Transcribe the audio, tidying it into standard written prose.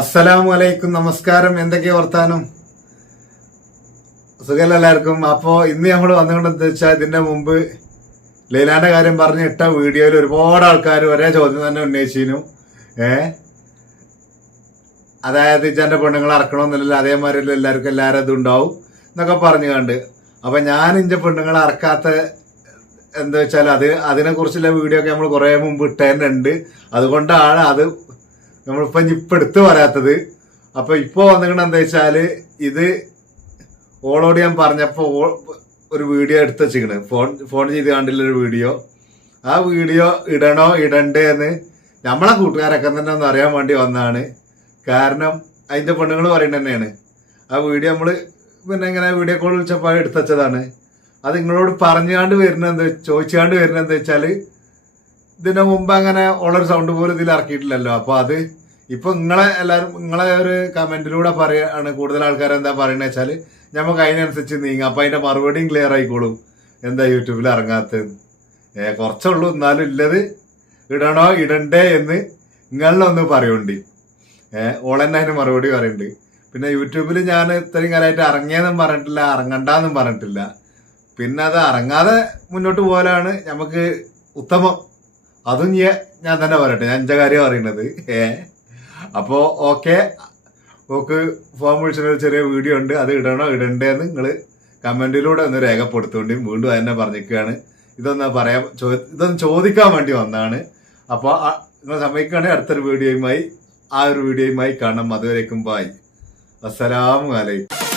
അസ്സലാമു അലൈക്കും, നമസ്കാരം. എന്തൊക്കെയാ വർത്താനം? സുഖല്ല എല്ലാവർക്കും. അപ്പോ ഇന്ന് നമ്മൾ വന്നുകൊണ്ട് എന്താ വെച്ചാൽ, ഇതിന്റെ മുമ്പ് ലൈലാന്റെ കാര്യം പറഞ്ഞിട്ട വീഡിയോയിൽ ഒരുപാട് ആൾക്കാർ ഒരേ ചോദ്യം തന്നെ ഉന്നയിച്ചിരുന്നു. അതായത് ഇച്ചാന്റെ പെണ്ണുങ്ങളെ ഇറക്കണമെന്നില്ല, അതേമാതിരി എല്ലാവർക്കും എല്ലാവരും ഇതും ഉണ്ടാവും എന്നൊക്കെ പറഞ്ഞു കണ്ട്. അപ്പൊ ഞാൻ ഇഞ്ച പെണ്ണുങ്ങളെ ഇറക്കാത്ത എന്താ വെച്ചാൽ അതിനെ കുറിച്ചുള്ള വീഡിയോ ഒക്കെ നമ്മൾ കുറെ മുമ്പ് ഇട്ടേണ്ടുണ്ട്. അതുകൊണ്ടാണ് അത് നമ്മളിപ്പോ എടുത്ത് പറയാത്തത്. അപ്പൊ ഇപ്പൊ വന്നിട്ട് എന്താ വെച്ചാല്, ഇത് ഓളോട് ഞാൻ പറഞ്ഞപ്പോ ഒരു വീഡിയോ എടുത്ത് വെച്ചിക്കണ്, ഫോൺ ചെയ്ത് കണ്ടില്ല ഒരു വീഡിയോ. ആ വീഡിയോ ഇടണോ ഇടണ്ടേ എന്ന് നമ്മളെ കൂട്ടുകാരൊക്കെ തന്നെ ഒന്ന് അറിയാൻ വേണ്ടി വന്നതാണ്. കാരണം അതിന്റെ പെണ്ണുങ്ങൾ പറയുന്നത് തന്നെയാണ്. ആ വീഡിയോ നമ്മള് പിന്നെ ഇങ്ങനെ വീഡിയോ കോൾ വിളിച്ചപ്പോ എടുത്ത് വെച്ചതാണ്. അത് നിങ്ങളോട് പറഞ്ഞുകൊണ്ട് ചോദിച്ചുകൊണ്ട് വരുന്നത് വെച്ചാല്, ഇതിന്റെ മുമ്പ് അങ്ങനെ ഉള്ളൊരു സൗണ്ട് പോലും ഇതിൽ ഇറക്കിയിട്ടില്ലല്ലോ. അപ്പൊ അത് ഇപ്പൊ നിങ്ങളെ ഒരു കമന്റിലൂടെ പറയാണ് കൂടുതൽ ആൾക്കാർ എന്താ പറയണ വെച്ചാല്, നമുക്ക് അതിനനുസരിച്ച് നീങ്ങാം. അപ്പൊ അതിന്റെ മറുപടിയും ക്ലിയർ ആയിക്കോളും. എന്താ യൂട്യൂബിൽ ഇറങ്ങാത്തത്? കുറച്ചുള്ളൂ, എന്നാലും ഇല്ലത് ഇടണോ ഇടണ്ടേ എന്ന് നിങ്ങളിലൊന്ന് പറയുന്നുണ്ട്. ഓളെന്നെ അതിന് മറുപടി പറയുന്നുണ്ട്. പിന്നെ യൂട്യൂബിൽ ഞാൻ ഇത്രയും കാലമായിട്ട് ഇറങ്ങിയെന്നും പറഞ്ഞിട്ടില്ല, ഇറങ്ങണ്ടെന്നും പറഞ്ഞിട്ടില്ല. പിന്നെ അത് ഇറങ്ങാതെ മുന്നോട്ട് പോകാനാണ് നമുക്ക് ഉത്തമം. അതും ഞാൻ തന്നെ പറയട്ടെ, ഞാൻ എന്റെ കാര്യം പറയുന്നത്. അപ്പോ ഓക്കെ, ഫോം വിളിച്ചൊരു ചെറിയ വീഡിയോ ഉണ്ട്, അത് ഇടണോ ഇടണ്ടേ എന്ന് നിങ്ങള് കമന്റിലൂടെ ഒന്ന് രേഖപ്പെടുത്തുകൊണ്ട് വീണ്ടും അതിനെ പറഞ്ഞിരിക്കുകയാണ്. ഇതൊന്ന് ചോദിക്കാൻ വേണ്ടി വന്നതാണ്. അപ്പൊ നിങ്ങൾ സമ്മതിക്കുകയാണെങ്കിൽ അടുത്തൊരു വീഡിയോയുമായി കാണാം. അതുവരേക്കും ബൈ. അസ്സലാമു അലൈക്കും.